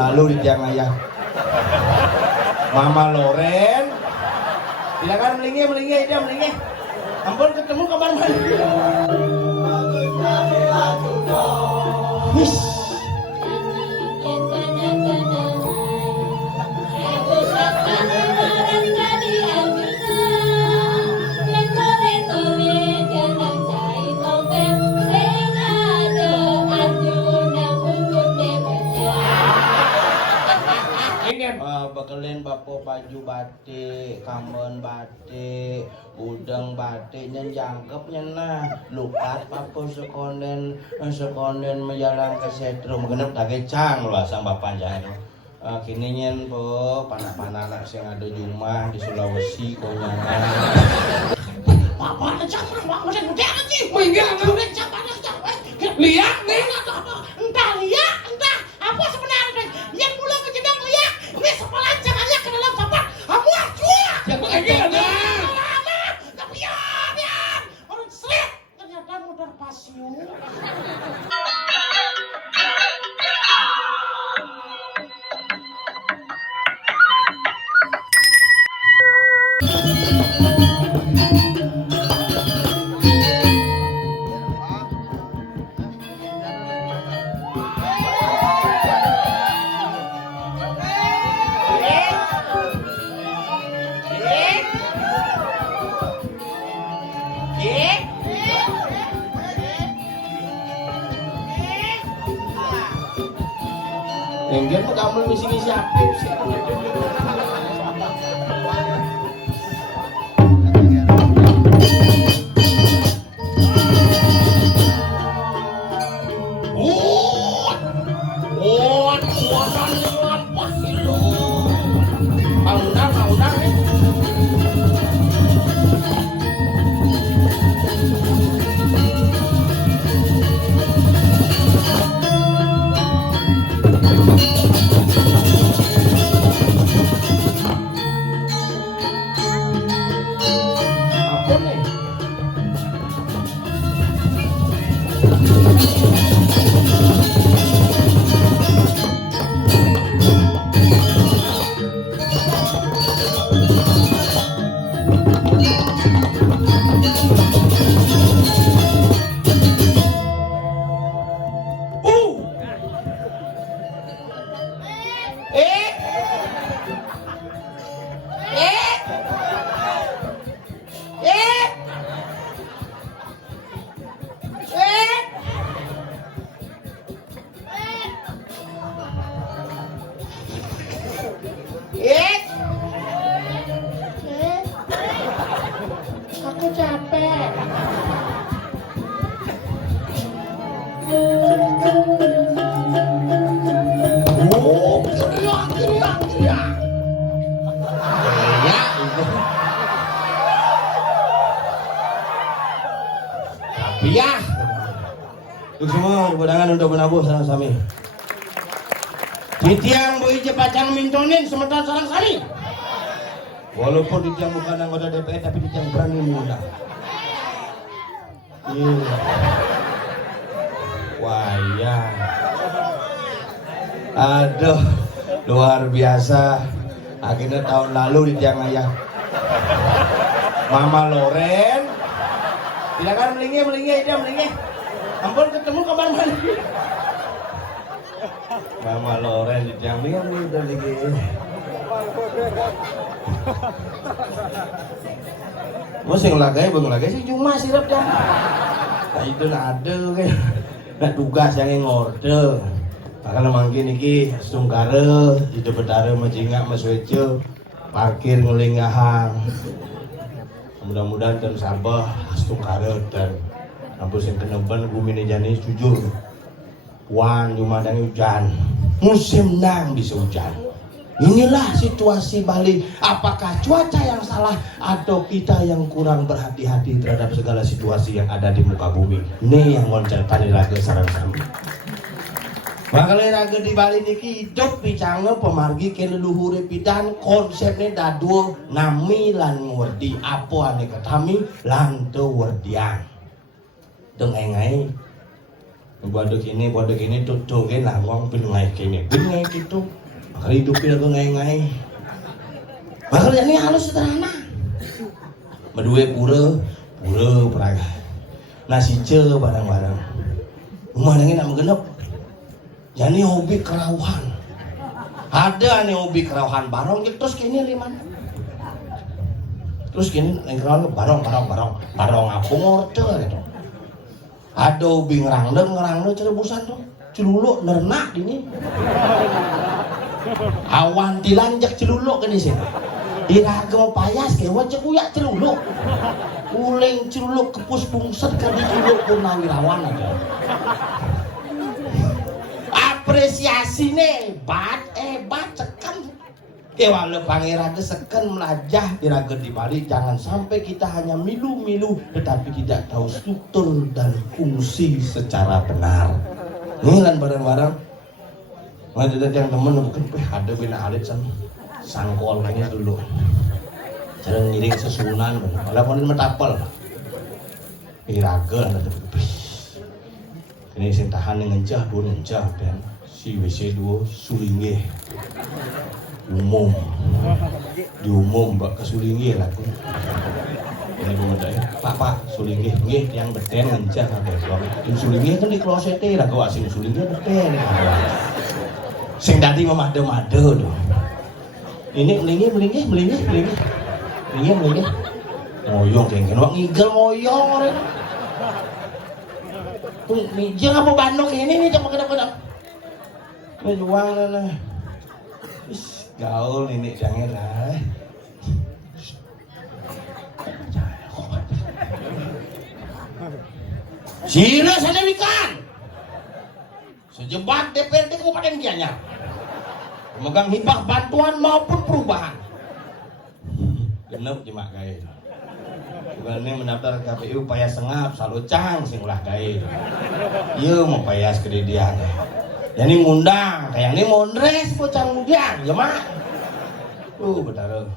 Lalu di tiang ayah Mama Loren silakan melingih dia melingih ampun ketemu kamar mandi bekelin bapo baju batik, kamen batik, udeng batik, jangkep nah lukat bapo sekonden menjalan ke setrum genep takecang lah sang bapak jangan kini nyen po panah-panah sing ada jumah di Sulawesi konyangan apa cang mak mesen gede aja minggir udah cang lihat nih entah lihat entah apa sebenarnya yang mula kejedang lihat ini sepalan jangan lihat ke dalam kamar kamu cuak yang lagi ada lama tapi ya orang seret ternyata mudah pasio. Engger mau kamu ngisi-ngisi aktif sih. Aku capek. Oh, teriak. Ya, Tapi ya. Untuk semua undangan untuk menabuh sarang sami. Titiang boi jepacang mintonin sementara sarang sami. Walaupun Titiang bukan anggota DPR tapi Titiang berani mengundang. Wayang. Aduh, luar biasa. Akhirnya tahun lalu Titiang ayah Mama Loren silakan melingih dia melingih ampun ketemu kamar mandi Mama Loren Titiang melingih udah lagi mau sing lagai sih cuma sirap dah nah itu ada kan nah tugas yang ngorde karena mangkin iki sungkare di betare majinga Mas Wejo parkir ngulingahang mudah-mudahan dan sabah sungkare dan kampus yang keneban bumi jani jujur wan jumadang hujan musim nang bisa hujan. Inilah situasi Bali. Apakah cuaca yang salah atau kita yang kurang berhati-hati terhadap segala situasi yang ada di muka bumi? Ini yang ngoncel tani lagi sarang kami. Makanya raga di Bali niki hidup bicara pemargi ke leluhur pidan konsepnya dadu nami lan ngurdi apa ane katami lan tu wardian deng engai buat ini tuh ke nawang pingai kini pingai gitu makanya hidupnya deng engai makanya ini halus sederhana berdua pura peraga nasi ce barang-barang rumah nangin nak menggenap jadi hobi kerauhan ada nih hobi kerauhan barong terus kini liman terus kini kerauhan barong apa ngorte gitu ada hobi ngerangde cerebusan tuh celuluk nernak ini awan dilanjak celuluk kan di sini iraga payas ke wajah kuyak celuluk uling celuluk kepus bungset kan di celuluk purnawirawan aja apresiasi nih hebat cekan kewala pangeran seken melajah iraga di Bali jangan sampai kita hanya milu-milu tetapi tidak tahu struktur dan fungsi secara benar ini kan barang-barang ada yang temen bukan ada bina alit sangkol kayaknya dulu cara ngiring sesunan kalau konin metapel iraga ada ini sintahan yang ngencah dua ngencah dan si WC 2 sulinge umum mbak ke sulinge lah tuh ini pemuda pak sulinge nggih yang beten ngencah ada suami sulinge kan di kloset lah kau asing sulinge beten sing dadi memade-made tuh ini melingih ngoyong kengken wak ngigel ngoyong orang tuh mijil apa Bandung ini nih coba kedap-kedap ini juang lah gaul ini jangan lah sila sana wikan sejebat DPRD Kabupaten Gianyar memegang hibah bantuan maupun perubahan genep jemak gaya bukan ini mendaftar KPU payah sengap selalu cang sing ulah gaya iya mau payah kededian jadi ngundang kayak ini mondres pocang mudian jemak benar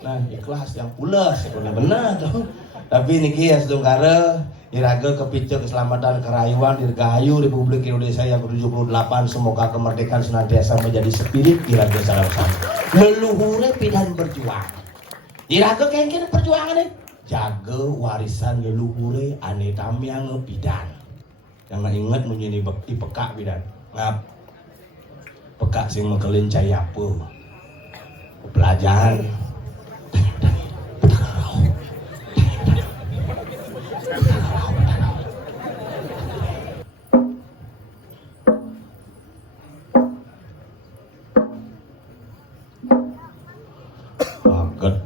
nah ikhlas yang pulas benar tuh tapi ini kia sedungkara iraga kepicu keselamatan kerayuan dirgahayu Republik Indonesia yang ke-78 semoga kemerdekaan senantiasa menjadi spirit iraga salam-salam leluhure pidan berjuang iraga kengkin perjuangan ini jaga warisan leluhure ane tamiang pidan jangan ingat menjadi bekti pekak pidan ngap pekak sing mekelin cayapa pelajaran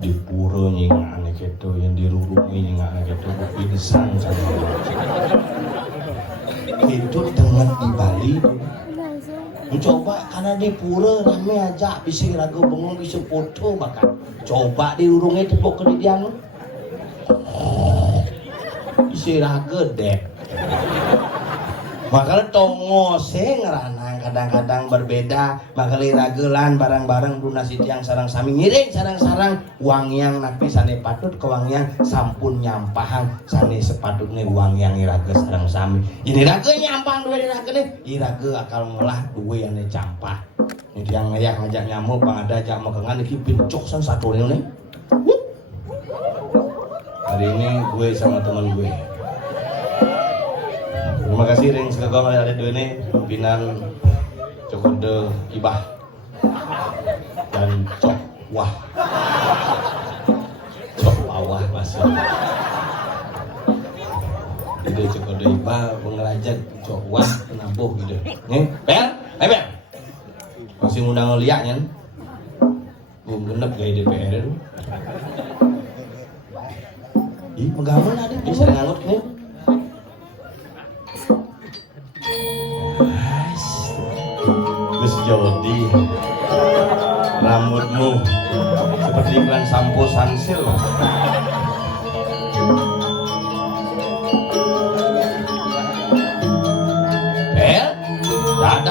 di pura nyingane gitu yang dirurungi nyingane gitu pingsan sama itu dengan di Bali coba karena di pura rame aja bisa ragu bengong bisa foto bahkan coba dirurungi tepuk kedidian bisa ragu dek makanya tongose ngeranang kadang-kadang berbeda makanya ragelan barang-barang lunasi tiang sarang sami ngiring sarang-sarang uang yang napi sane patut ke uang yang sampun nyampahan sane sepatutnya uang yang iraga sarang sami ini raga nyampang dua di raga nih iraga akal ngolah dua yang campah ini tiang ngayak ngajak nyamuk bang ada ajak mekengan ini bencok san satu ini hari ini gue sama teman gue terima kasih ring segala ada dua ini pimpinan Cokode Ibah dan Cok Wah masuk jadi Cokode Ibah pengerajat Cok Wah penabuh gitu nih Bel masih ngundang liak kan belum genep gaya DPR itu ih pegangan ada bisa ngangut nih Gus Jody rambutmu seperti iklan sampo Sunsil ada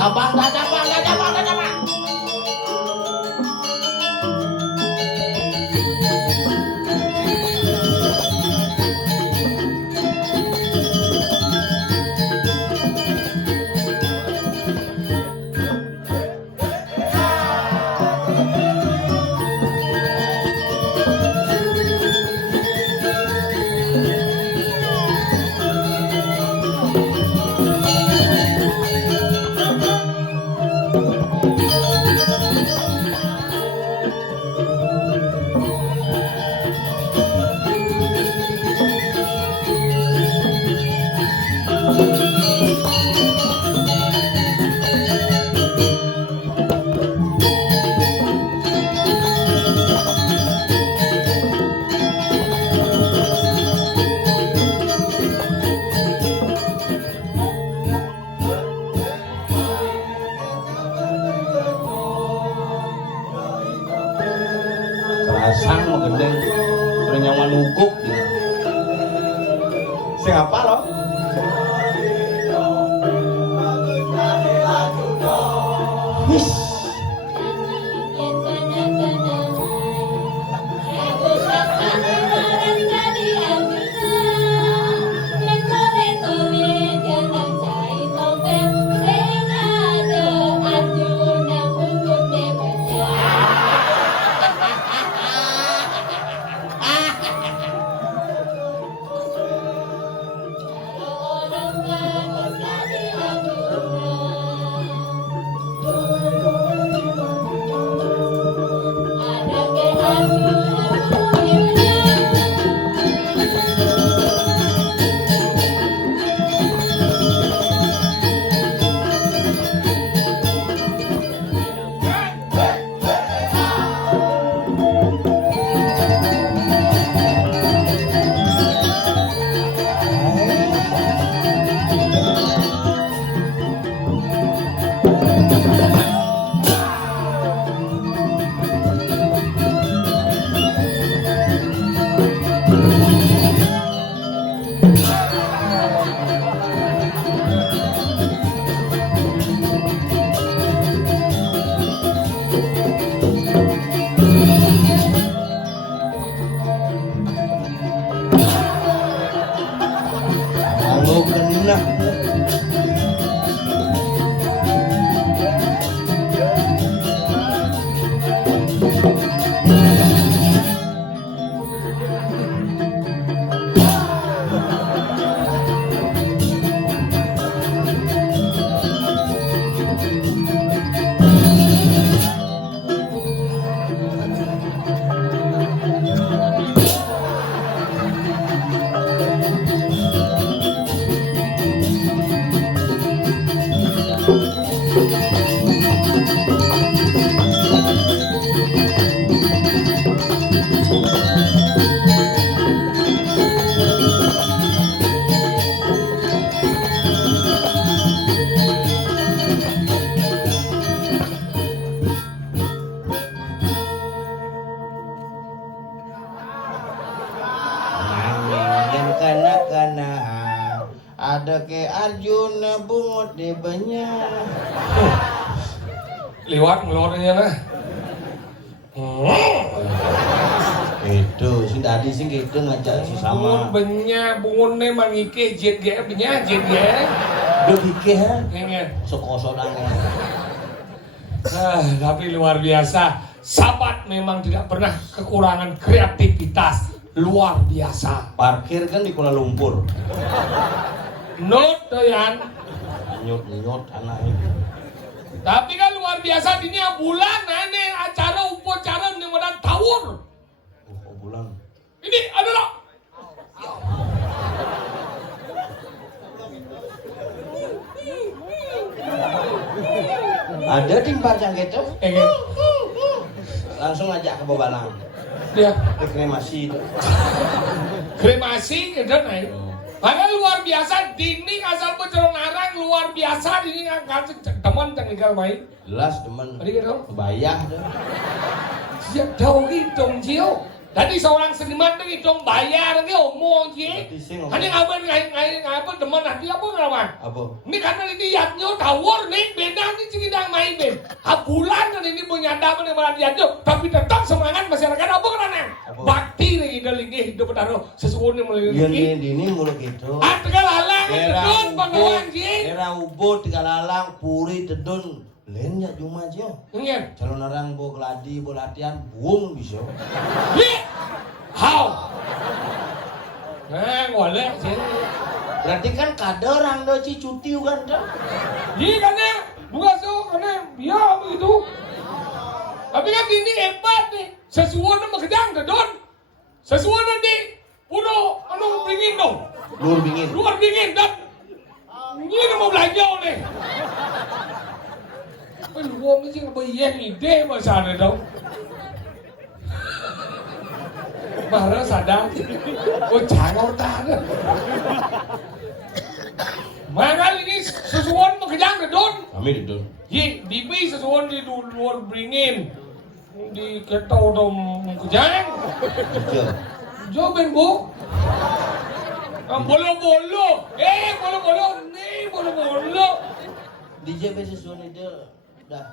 guguk dia. Sing apa lo? Wis. Ada ke Arjuna bungut di banyak. Liwat ngelornya nah. Itu sih tadi sih gitu ngajak sesama. Bungunnya mangike jet ge nya jet ge. Udah pikir Ngengen. sok-sok dange. Tapi luar biasa. Sahabat memang tidak pernah kekurangan kreativitas. Luar biasa. Parkir kan di Kuala Lumpur. Not doyan. Nyut anak ini. Tapi kan luar biasa ini bulan aneh acara upacara nemenan tawur. Bulan. Ini adalah ada timbar yang gitu. Engen. Langsung ajak ke Bobalang. Dia Ke kremasi itu. kremasi gitu naik. Padahal luar biasa, dini asal pecelong narang luar biasa, dini kasih teman tinggal main. Jelas teman. Tadi gitu. Bayah dah. Siap tahu hitung Cio. Tadi seorang seniman tuh hitung bayar ke omong Cio. Hanya ngapa teman nanti apa ngelawan? Apa? Ini karena ini yatnya tawar nih beda nih cingidang main ben. Bulan kan ini punya dapat yang malah diajo, tapi tetap semangat masyarakat apa karena? Bakti nih kita lagi hidup taruh sesuatu yang Iya ini mulu gitu. Tegal halang tedun panggawan Ji. Era ubud tegal halang puri tedun. Lainnya cuma aja. Ingin. Calon orang bo keladi bo latihan buung bisa. Li. How? Boleh sih. Berarti kan kada orang doci cuti kan dah. Iya karena bukan tuh karena ya begitu. Tapi kan ini hebat nih. Sesuatu mengejar tedun. Sesuatu di puro anu bingin dong. Luar bingin dan ini mau belanja nih. Luar mesti ngebayang ide masalah dong. Marah sadar. Jangan tahan. Makanya ini sesuatu mengejar tedun. Kami tedun. Ye, bibi sesuatu di luar bingin. Di ketau dong kejang. Iya. Joben bu. Bolo-bolo. Bolo-bolo. Nih bolo-bolo. DJ besesuan itu dah.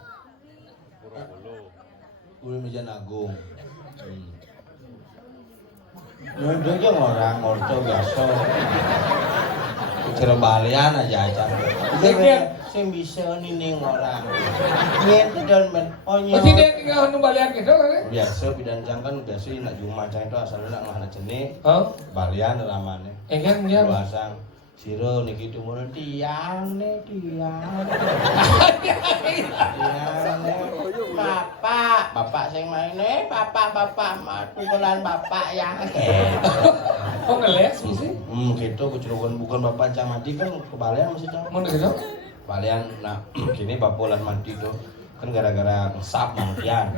Kulit meja agung. Udah aja orang biasa. Kira balian aja. Sing bisa nining orang. Nyen don men. Pasti dia tinggal balian gitu kan? Biasa bidan kan biasa nak Jumat itu asalnya nak ngahana jenik. Balian ramane. Kan dia luasang siro niki tumur tiang nih tiang. Bapak sing maine bapak pukulan bapak yang. Oh ngeles sih? Gitu bukan bapak cang mati kan kebalian masih cang. Mau gitu? Balian nah kini bapak lan mati tuh kan gara-gara ngesap mangkian.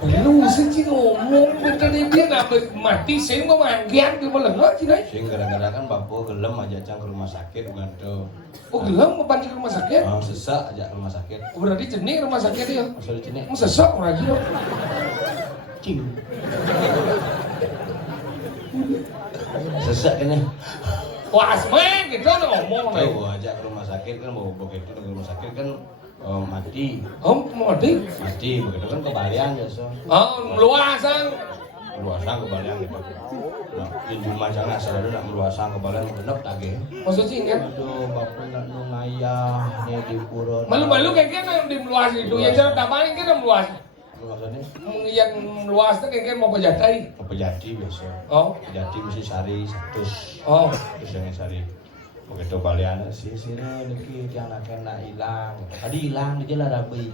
Lu sih ngomong betul dia nak mati sing mau manggian ke melengah sih dai. Sing gara-gara kan bapak gelem aja cang ke rumah sakit bukan tuh. Oh gelem ke rumah sakit? Oh sesak aja ke rumah sakit. Berarti jenik rumah sakit dia. Masalah jenik. Mau sesak orang gitu. Cing. Sesak ini. Wah asmen gitu ngomong. Tahu aja ke rumah sakit kan bawa begitu ke rumah sakit kan mati. Mati? Mati begitu kan kebalian biasa. Meluasang. Meluasang kebalian gitu. Nah, di rumah jangan asal nak meluasang kebalian genep tage. Maksudnya kan? Aduh, bapak nak nungayah nih di pura. Malu-malu kayak gini di meluas itu yang cara tapanin kita meluas. Maksudnya? Yang meluas itu kayak mau pejatai. Mau pejati biasa. Pejati mesti sari 100. Terus yang sari. Begitu balian sih niki yang nak hilang. Tadi hilang dia lah rabi.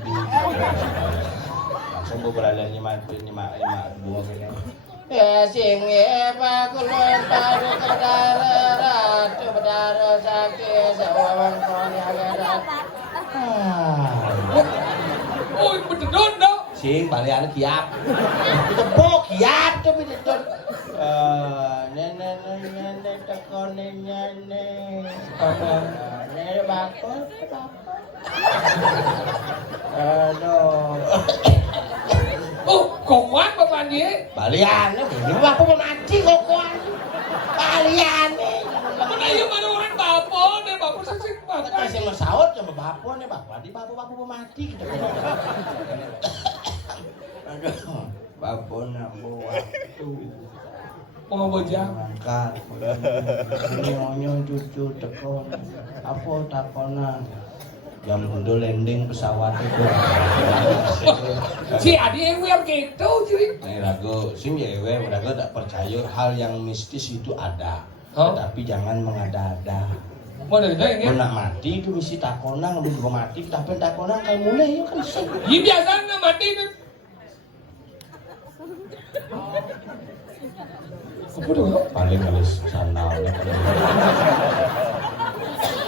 Langsung beberapa nyimak bunga ini. Sing pakulun paru kedara ratu bedara sakit sawang koni agarat. Oh, bededon dong. Sing balian kiap. Tepuk kiap tuh bededon. Nenek tekon nenek. Nenek bakul. Aduh. Oh, kokoan bapak dia. Balian, ini bapak mau mati kokoan. Balian nih. Mana yang mana orang bapak nih, bapak saksi bapak. Kasih masaut sama bapak nih, bapak mau mati. Aduh, bapak nak waktu. Mau bojang. Angkat. Nyonyo cucu tekon. Apa takonan? Jam udah landing pesawat itu. Si Adi ewer gitu jadi. Nih ragu, sim ya ewer, ragu tak percaya hal yang mistis itu ada. Tapi jangan mengada-ada. Mau dari mana ini? Nak mati itu mesti takonan, lebih gua mati, tapi takonan kayak mulai ya kan sih. Iya biasanya mati nih. Apa tuh? Paling halus sana.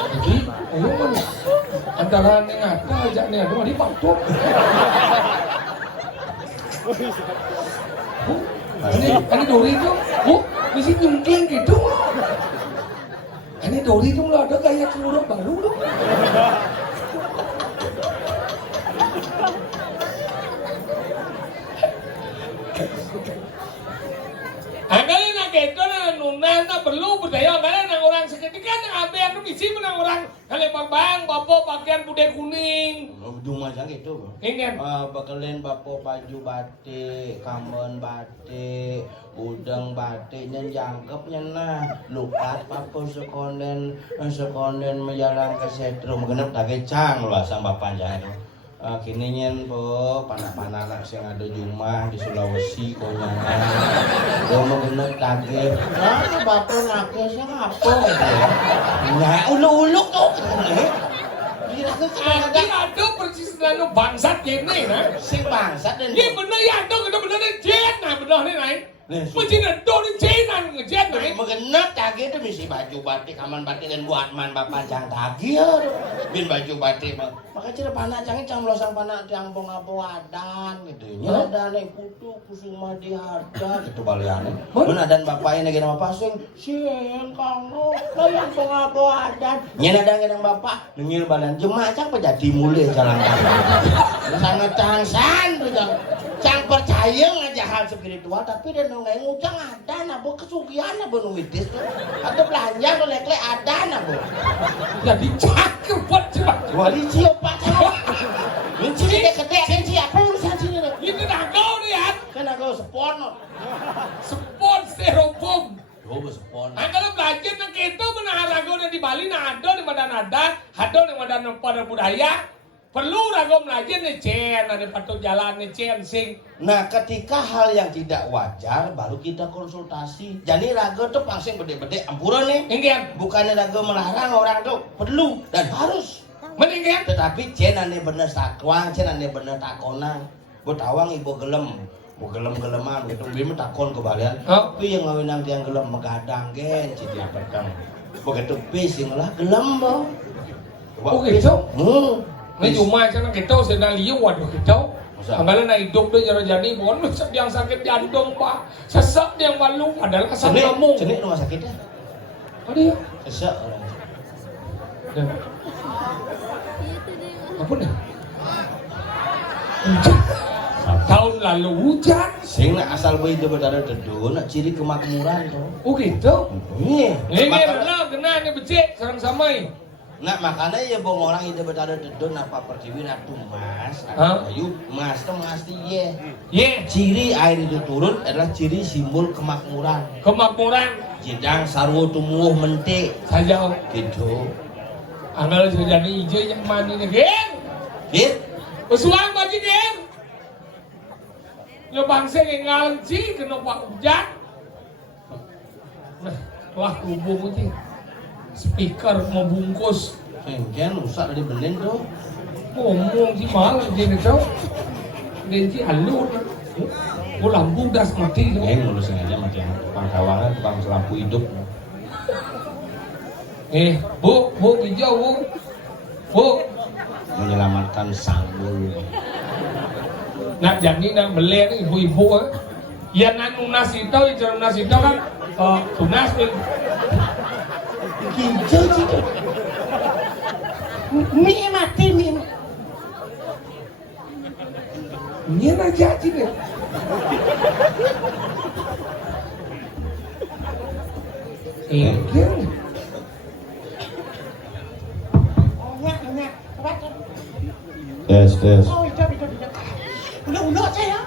Jadi, ayo mana? Antara nih ngata aja nih, aduh ini patung. Ini Dori itu, mesti nyungkling gitu. Ini Dori itu nggak ada kayak curug baru loh. Angkali nak gitu na nunan na perlu budaya angkali nang orang seketika nang abean tu bisi menang orang kali bang bapak pakaian putih kuning. Cuma macam gitu. Ingin. Bakalen bapak baju batik, kamen batik, udang batik, jangkep nah. Lukat bapak sekonden menjalan ke setrum genep tagecang lah sang bapak jangan. Kini nyen po panak-panak sing ada di rumah di Sulawesi konyangan. Domo genep kage. Nah, bapak nake sing apa gitu. Nah, uluk-uluk tuh. Adi ada persis lalu bangsat gini nah. Sing bangsat dan Ini bener ya ada bener jen nah bener nih naik. Mesti ada nih jenan ngejen naik. Mengenap tagi itu mesti baju batik, aman batik dan buat man bapak jang tagi ya. Bin baju batik maka cira panak cangin cang melosang panak jang bongapo adan gitu. Nyada nih putu kusuma diada gitu baliannya. Mana dan bapak ini gini bapak sing kamu layang bongapo adan. Nyada gini bapak nengil balian jemaah cang pejadi mulai jalan kaki. Sangat cangsan tuh jang. Cang percaya ngaja hal spiritual tapi dia nggak ngujang ada nabo kesugihan nabo numitis tuh. Atau belanja lo lekle ada nabo. Jadi cakep buat coba. Wali siapa cang? Ini dia ketek kan siapa urusan sini lo? Itu nagau nih ya. Kan aku seponot. Spon styrofoam. Oh sepon. Nah kalau belajar nang kita menahan rago di Bali nah ada di Madan adat, ada di Madan pada budaya. Perlu rago belajar nih cen, ada patut jalan nih cen sing. Nah ketika hal yang tidak wajar baru kita konsultasi. Jadi rago tuh pasang bede-bede ampuran nih. Ingin, Bukannya rago melarang orang tuh perlu dan harus. mendingan. Tetapi cen ane bener sakwang, cen ane bener takonang. Buat awang ibu gelem. Bu gelem-geleman gitu, bima takon kebalian. Oh. Tapi yang ngawinang tiang gelem megadang gen, citi apetang. Begitu pising lah gelem bo. Oh gitu? Ini Pis. cuma karena kita sedang liwat kita. Masa? Anggalan naik hidup tuh jadi bon, yang sakit jantung pak, sesak yang malu, adalah asam Cenik, lambung. cenik rumah sakitnya. Oh dia, Sesek orang. apa nih? Hujan. Tahun lalu hujan. Sing nak asal bayi itu berdarah dedu, nak ciri kemakmuran tuh. Oh gitu? Iya. Ini Makanya- lah kena ini becek, sarang samai. Nah makanya ya bong orang itu berdarah dedu, napa pertiwi natu mas, Hah? ayu mas tuh mesti ye. Ye, Ciri air itu turun adalah ciri simbol kemakmuran. kemakmuran Jidang sarwo tumuh mentik saja. gitu. Anggalan sudah jadi hijau yang mani nih, geng. Git, Usulan bagi geng. Yo bangsa yang ngalenci kena pak hujan. Nah, wah kubung itu. Speaker mau bungkus. sengken rusak dari belen tuh. Ngomong sih malah dia nih tau. Dia sih halus. Oh lampu das mati tuh. Ngelu sengaja mati yang tukang kawangan, tukang lampu hidup. Bu hijau bu. Menyelamatkan sanggul. Nak jadi nak beli ni ibu-ibu ya nak tunas itu kan tunas ni. Hijau itu. Mie mati mie. Ni nak jadi ni. Kan? Banyak. Apa? Tes. Oh, hidup. Ulo saya.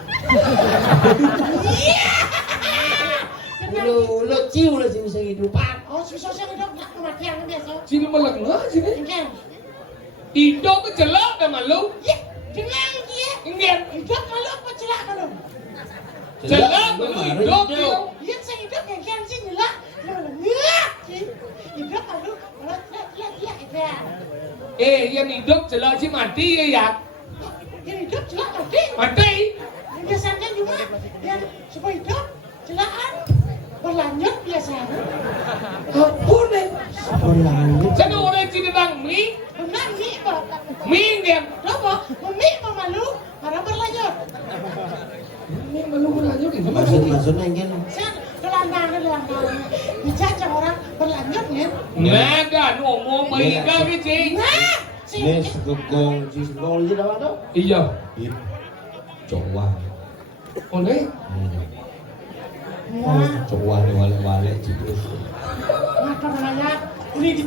Ulo cium lah sih bisa hidupan. Oh, susah saya hidup nak kematian biasa. Sini malah ngah sini. Enggak. Hidup kecelak dah malu. Ya, dengan dia. Enggak. Hidup kalau apa celak kalau? Celak malu hidup dia. Ya, saya hidup yang sih nyelak. Nyelak. Hidup kalau lihat kita. Yang hidup celak si mati ya. Yang hidup celak mati. Mati. Yang biasanya juga yang supaya hidup celakan berlanjut biasanya. Apa ni? Berlanjut. Sana orang sini bang mi. Benar mie bapak. Mi dia. Kenapa? Mie memalu orang berlanjut. Mi malu berlanjut itu. Maksudnya gini. Saya gelandang. Bicara orang berlanjut ya. Nggak ada ngomong baik kali sih. Nah, Ini sih. segegong lagi dah tuh. Iya. Coba. Oleh. Nah, Coba nih wale gitu. mata banyak. Ini di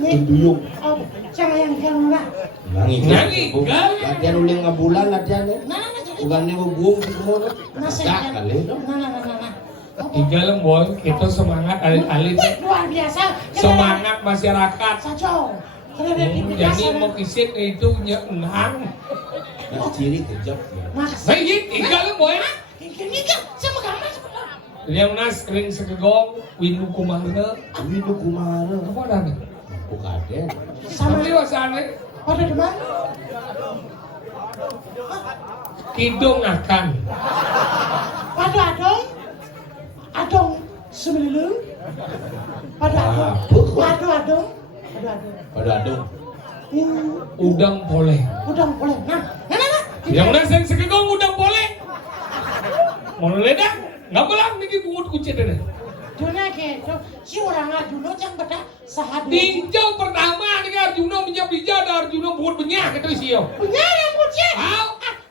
ini. Duyung. Oh, jangan yang lah. Nangi. Latihan uling ngabulan latihan ya. Nah, jadi. Bukan nih buang semua tuh. Nasi Dak kali. Nah. Tiga lembon itu semangat alit-alit. Luar biasa. Semangat masyarakat. Sajo. Kalau dia di Jadi mau kisit itu nyenang. Nah, ciri kejap ya. Makasih. Baik, tiga lembon. Ini kan sama kamu sebenarnya. Yang nas ring segegong Windu Kumara. Widu Kumara. Apa dah ni? Bukaden. Sama Tapi wasane pada di mana? kidung akan. Pada adong sembilan. Pada adong. Pada adung. Udang boleh. Udang boleh. Nah. Yang nas ring segegong udang boleh. Mau ledak? Nggak boleh niki bungut kucing deh. Dona gitu, si orang Arjuna yang pada sahabat. Tinjau pertama nih Arjuna minyak bija ada Arjuna bungut banyak gitu sih yo. Punya yang kucing. Tahu?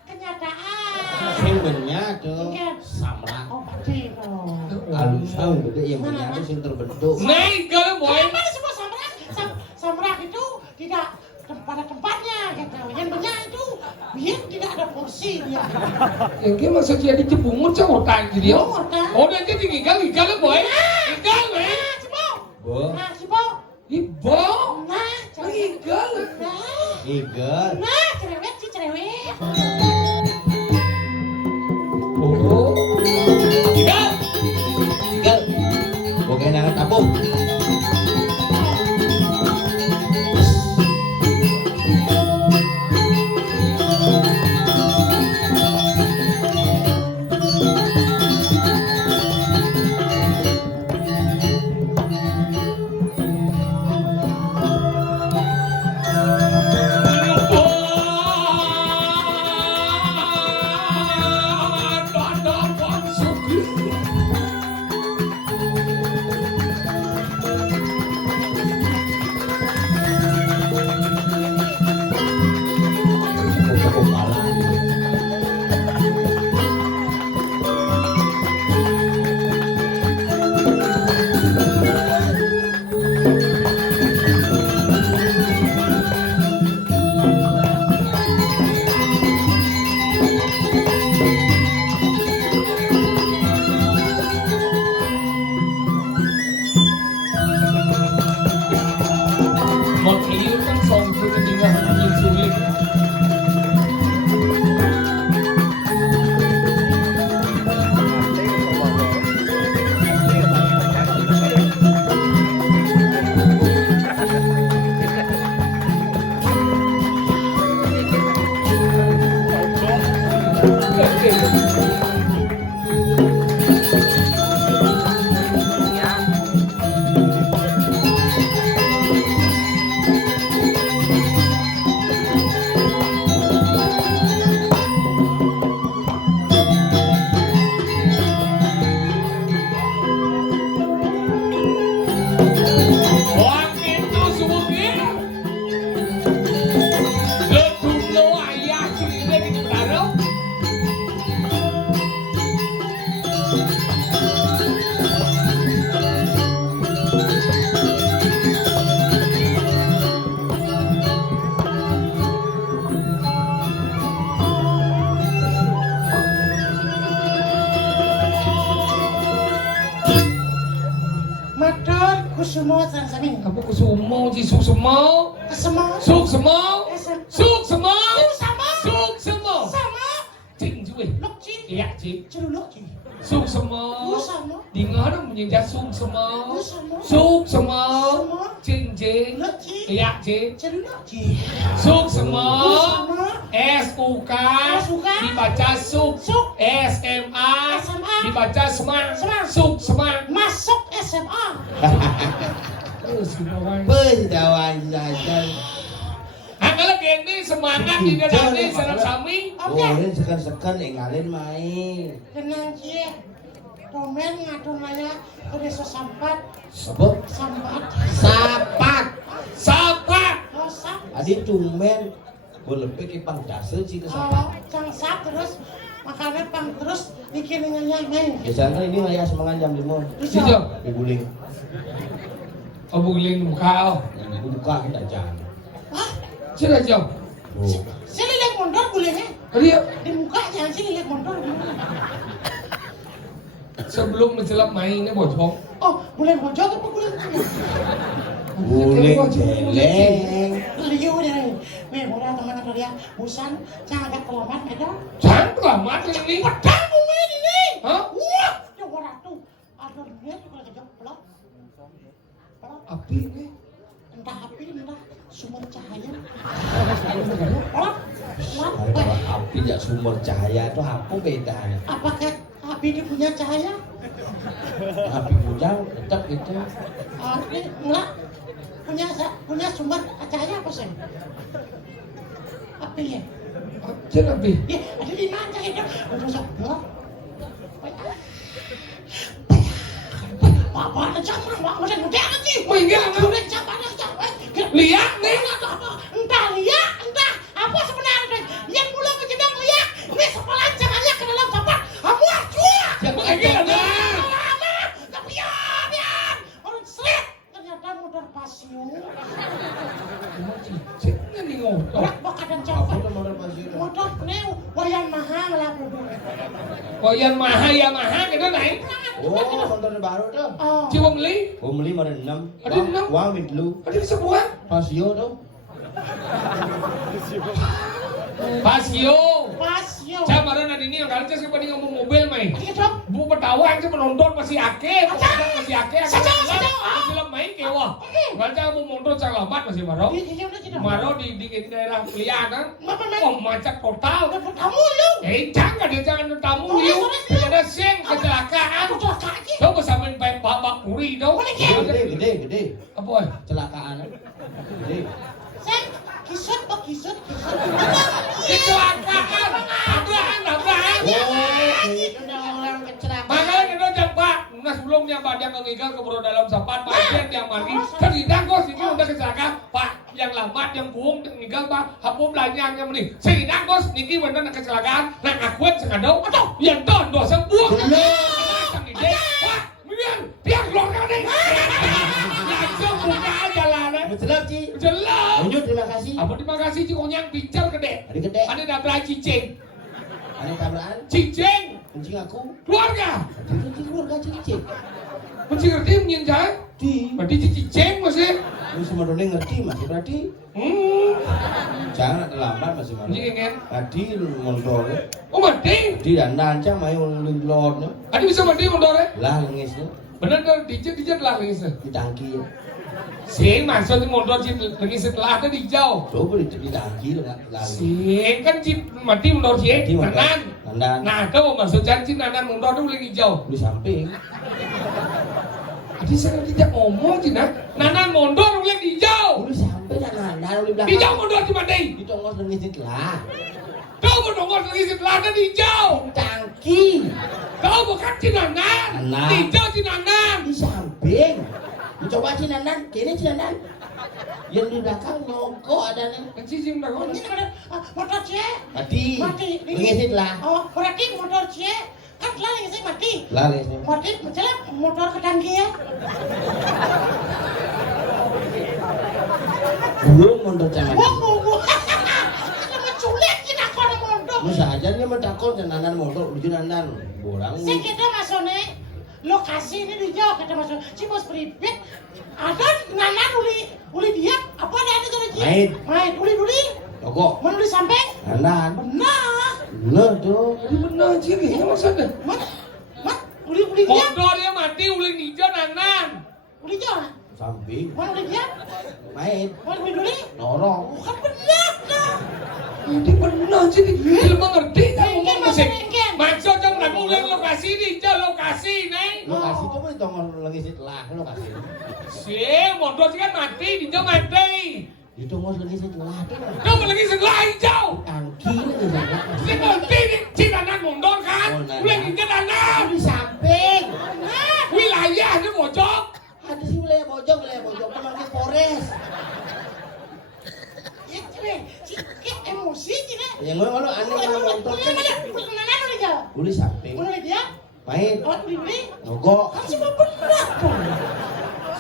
Kenyataan. Sing banyak tuh Iya. samrak. Oh, pasti dong. Alusan gede yang banyak tuh sing terbentuk. Nega boy. Apa semua samrak? Samrak itu tidak pada tempatnya gitu. Yang banyak itu biar tidak ada porsi dia. Yang kia maksud jadi jebungut cak otak jadi ya. Otak. Oh dia jadi gigal boy. Gigal boy. Nah, si Bo. Bo. Nah, si Bo. Ibo. Nah, Gigal. Nah, Igel. nah, cerewet sih cerewet. Oh. Gigal. Igel. Bukan yang tabung. Kusumo sami. Apa kusumo ji suk semau? Kusumo. Suk semau? Suk semau? Sama. Suk semau? Sama. Cing cuy. Lok ci. Iya cing. Cerulok ci. Suk semau? Sama. Di ngana menyenja suk semau? Sama. Suk semau? Sama. Cing cing. Lok ci. Iya cing. Cerulok ci. Suk semau? Sama. SUK SUK. dibaca suk. Suk. SMA SMA. dibaca semak. Semak. Suk semak. Masuk SMA. Terus kawan. Pendawan saja. Anggal gini semangat di dalam ini serap sami. Boleh sekan-sekan ngalin main. Tenang cie. Domen ngatur naya ke desa sampat. Sebab Sampat. sapat. Sapat. Oh sap. Adi tumben. Boleh pergi pang dasar sih ke sapat. Oh cang sap terus. Makanya pang terus bikin nyanyi main. Biasanya ini layar semangat jam 5. Dijam. Diguling. Oh buling muka. Buka kita jangan. Hah? Sudah jam. Oh. Sini lihat mondor bolehnya. Dia Di muka jangan sini lihat mondor. sebelum menjelap mainnya bocok. Oh, boleh bojok apa boleh tangan? Boleh jeleng. Liu deh. Weh, boleh teman dia. Busan, jangan agak terlambat medor. Jangan lama ini. Pedang bumi ini. Hah? Wah, dia orang tuh. Ada dunia tuh kalau kejeplak. Pelak. Api ini. Entah api, entah sumber cahaya. Pelak. Pelak. Kalau api ya sumber cahaya itu apa bedanya? Apakah api ini punya cahaya? Api bujang tetap itu. Api enggak punya sumber cahaya apa sih? Api ya? Jangan api. Ya, ada di mana itu? Udah sebelah. Apa ada camar? Macam muda sih. Meninggal. Udah camar camar. Lihat nih. Entah lihat, entah apa sebenarnya. Yang mula berjedang lihat. Ini sepelan jangannya kena Koyan Yamaha gitu naik. Oh, motor baru tuh. Coba beli. Gua beli ada 6. Ada 6? Wah, dulu. Ada sebuah. Pasio tuh. Pasio. Pasio. Saya baru nanti ini yang kali saya pada ngomong mobil main. Iya dong. Bu Betawa yang penonton masih akeh, masih akeh. Saja. Film main kewa. Baca mau nonton selamat masih maro. Iya udah tidak. Maro di daerah Pelianan. Oh macet total. Dapat tamu lu. Jangan dia jangan tamu liu. Ada seng kecelakaan. Kecelakaan. Kau bersamain Pak Puri tau. Gede. Apa? Kecelakaan. Gede. Sen, kisut. Kecelakaan. Tabrakan. Itu udah orang kecelakaan. Makanya kita jumpa. Nah sebelumnya Pak dia mengigal keburu dalam sapan Pak yang mandi. Sedang kok sini udah kecelakaan. Pak yang lambat yang buung meninggal Pak. Hapu belanja yang mending. Sedang kok niki bener kecelakaan. Nah akuan sengadau. Atau yang don dosa buang. Macam ide. Wah, mending dia keluarkan nih. Langsung buka aja lah. Betul, Ci. Jelas. Lanjut, terima kasih. Apa terima kasih Cik Onyang bicar gede. Ada gede. Ada nabrak cicing. Ada tabrakan. Cicing. Kucing aku. Keluarga. Kucing keluarga cicing. Mesti ngerti menyenjai. Di. Berarti cicing masih. Lu semua dole ngerti masih berarti. Jangan ada lambat masih mana. Cicing kan. Tadi motor. Oh mati. Di dan ancam main lornya. Ada bisa mati motornya. Lah lengisnya. Bener kan dijat lah lengisnya. Di tangki ya. Sing maksudnya motor cip lengis setelah ada dijauh. Coba di tangki lah. Sing kan cip mati motor cip. Nanan. Nah kau maksud janji nanan motor tu boleh hijau. Di samping. Tadi saya tidak ngomong Cina. Nanan motor boleh hijau. Di samping nanan di belakang. Hijau motor cuma deh. Di tongos lengis lah. Kau berdongol lagi setelah ada hijau. Tangki. Kau bukan Cinanan. Nanan. Hijau Cinanan. Di samping. Dicoba Cinanan, kini Cinanan. Yang di belakang nyokok ada nih. Cicing dah kau. Ini ada motor cie. Mati. Mati. Lengisit lah. Oh, berarti motor cie. Kan lah yang saya mati. Lah lengisnya. Mati, macam motor ketangki ya. Burung mundur caman. Wah. Nama culik kita kau ada motor. Musa aja nih mentakut Cinanan motor, uji nanan. Borang. Saya kita masuknya lokasi ini di jauh kita masuk. Si bos pribit ada nanan uli dia apa ada cara cie? Main uli. Toko. Mana uli sampai? Nanan. Benar. Bener tuh. Benar ciri yang maksudnya. Mat, uli dia. Motor dia mati ulin hijau Nanan. Uli jauh. Samping. Mana uli dia? Main. Mana uli? Norong. Bukan benar dah. Ini benar ciri. Dia mengerti kan ngomong Engken, masih. engken. Maksudnya nak ulin lokasi di hijau lokasi nih. Lokasi coba di tongos lengisit lah lokasi. Si motor sih kan mati hijau mati. Di tongos lengisit lah. Kau lagi setelah hijau. Tangki lengisit lah. Si ngerti nih Cinanan mundur kan. Ulin hijau Nanan. Di samping. Wilayahnya pojok. Ada sih wilayah pojok pemanggil Polres. Ya cie, emosi cie. Yang ngono aneh malah nonton kan. Nanan uli jauh. Uli samping. Mana uli dia? Main. Oh uli. Nogok. Kan semua benar dong.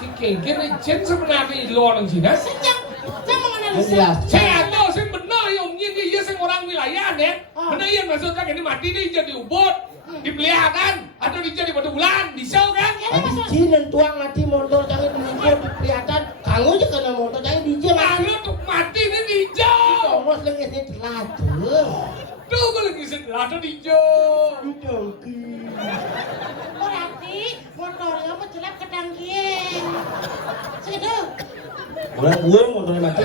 Si kengkir Chen sebenarnya di luar Cina. Sejak menganalisa. Jelas. Saya tahu saya benar ya omnya dia saya orang wilayah deh. Benar ya maksudnya ini mati nih jadi ubud, dipeliharakan atau jadi batu bulan, bisa kan? Habis cinen tuang mati motor jangan menunjuk kelihatan. Kamu aja kena motor jangan dijel. Lalu tuh mati nih hijau. Tongos lengisit lah tuh. Tuh kalau lagi setelah tuh hijau. Di tangki. Berarti motornya menjelap ke tangkien. Segitu. Burung motornya mati.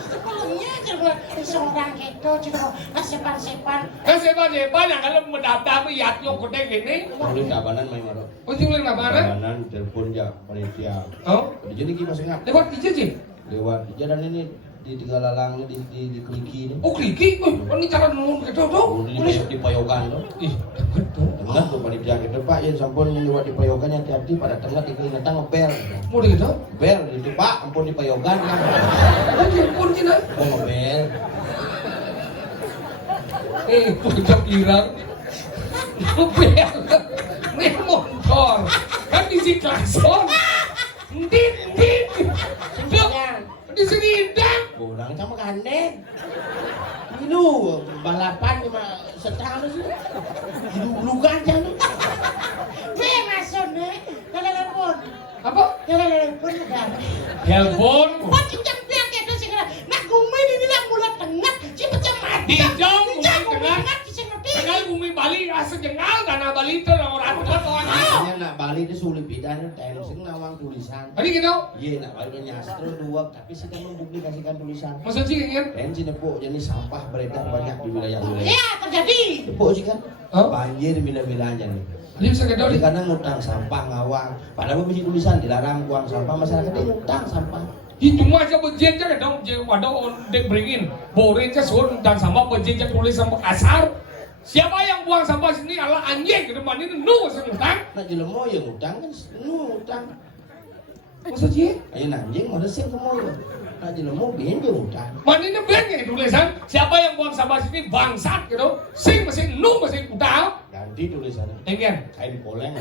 Sebelumnya coba seorang gitu juga sepan-sepan. Sepan yang kalau mendaftar lihat yang gede gini. Boleh kabanan main maro. Oh jualan apa kan? Kabanan telepon ya panitia. Oh, Jadi kita masih ngap. lewat hijau sih. Lewat jalan ini di tiga lalang di kliki ini. Oh kliki, ini cara nunggu gitu tuh. Di payokan tuh. Ih, deket tuh. Tengah tuh panitia kita Pak ya sampun yang lewat di payokan hati-hati pada tengah di kelingatan ngebel. Mau gitu? Bel itu Pak ampun di payokan kan. Oh, jemput Cina. Mau ngebel. Pojok irang. Mobil. Nih motor. Kan di si klakson. Dit. Di sini indang. kurang sama gandeng. Itu balapan cuma setahun sih. Lu gajah lu. Be maksudnya telepon. Apa? Telepon dah. Telepon. Buat cincang biang itu sih kena. Nak gumi di bilang bulat tengah, si macam mati. Dijam bumi tengah. tengah. Si ngerti. Kenal bumi Bali rasa jengal karena Bali itu orang orang. Makanya nak Bali itu sulit bidang tensing nawang tulisan. Tadi gitu. Iya nak Bali nyastro dua tapi sih kan mempublikasikan tulisan. Maksud sih kan? Tensi nepuk jadi sampah beredar banyak di wilayah-wilayah. Iya terjadi. Nepuk sih kan. Hah? Banjir di wilayah-wilayahnya nih. Dia bisa kedor. Jadi kadang ngutang sampah ngawang. Padahal bisa tulisan dilarang buang sampah masyarakat dia ngutang sampah. Itu cuma aja bagian kan dong, waduh dek beringin, borin ke sun dan sama bagian yang tulis sama kasar. Siapa yang buang sampah sini adalah anjing ke depan ini nu sengutang. Nak jelemo ya ngutang kan ngutang. Maksud sih? Ayo anjing mana sih kamu ya? Nak jelemo biar dia ngutang. Mana ini beringin tulisan siapa yang buang sampah sini bangsat gitu. Sing mesin nu mesin utang. Ganti tulisannya. Enggak. Kain poleng.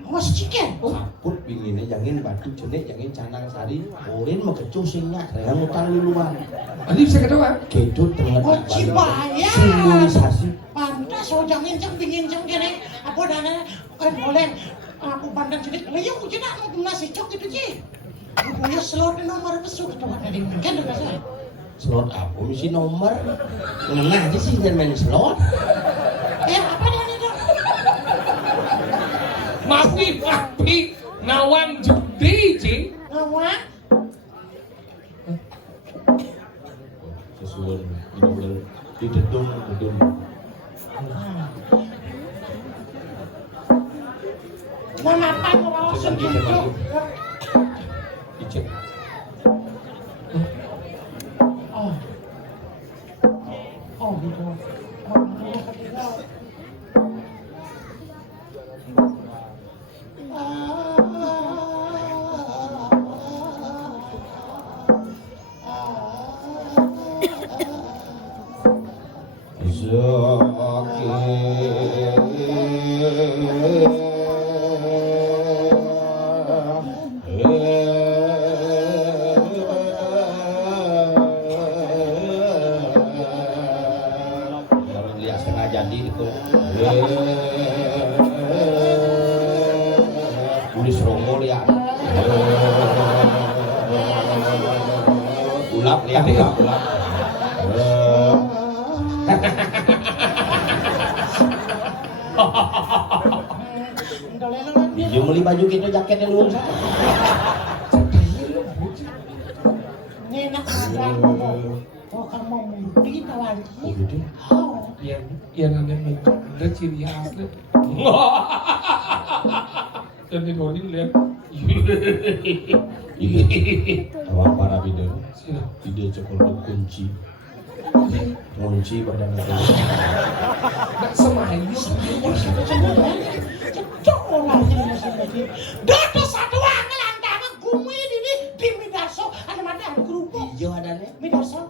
Mas ciken. Saput pinginnya jangan batu jenik jangan canang sari. Borin mau kecuh singnya. Saya ngutang luluan. Tadi bisa kedua. Kedut tengah Oh cibaya. simbolisasi. Pantas oh jangan cang pingin cang kene. Apa dana boleh. Aku pandang sedikit. Lagi aku jenak mau nasi cok itu sih. Aku punya slot nomor besok tuh ada di kan dekat saya. Slot apa misi nomor? Ngena aja sih jangan main slot. Apa dia itu? Mapi nawang judi cing. Nama? Sesuai bener-bener di dedung. Nama apa kalau sendiri? Dicek. Oh gitu. Lihat setengah jadi itu. Tulis romo lihat. Ulap lihat ulap. Dia beli baju gitu jaketnya lu. Nenek ada oh kamu mau mimpi tawan Gitu. oh Yang ada muka ada ciri khasnya. Dan di bawah ini lihat. Awang para video. Sini. Video cokol kunci. Kunci badan itu. Nggak semayu. cocok orang jadi mesin lagi dodo satu angel antara gumi ini di midaso ada mana ada kerupuk Hijau adanya. midaso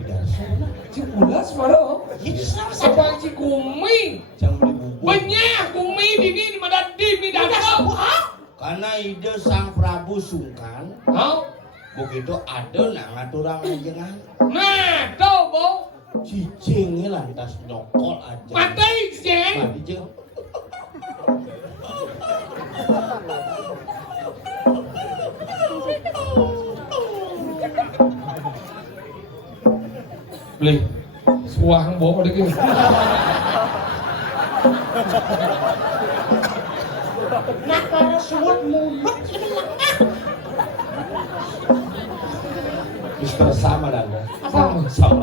Tidak. Cipulas baru. itu sama satu Apa cikumi? Jam beli bubur. Banyak kumi di mana di midaso Midaso. Karena ide sang Prabu sungkan. Hah? Begitu ada nak ngaturang ajengan. Nah, tahu bau. Cicing lantas nyokol aja. Mati jeng. Mati jeng. Beli. Suang bawa deh gitu. nak para suat mulut sebelah Mister sama dan apa sama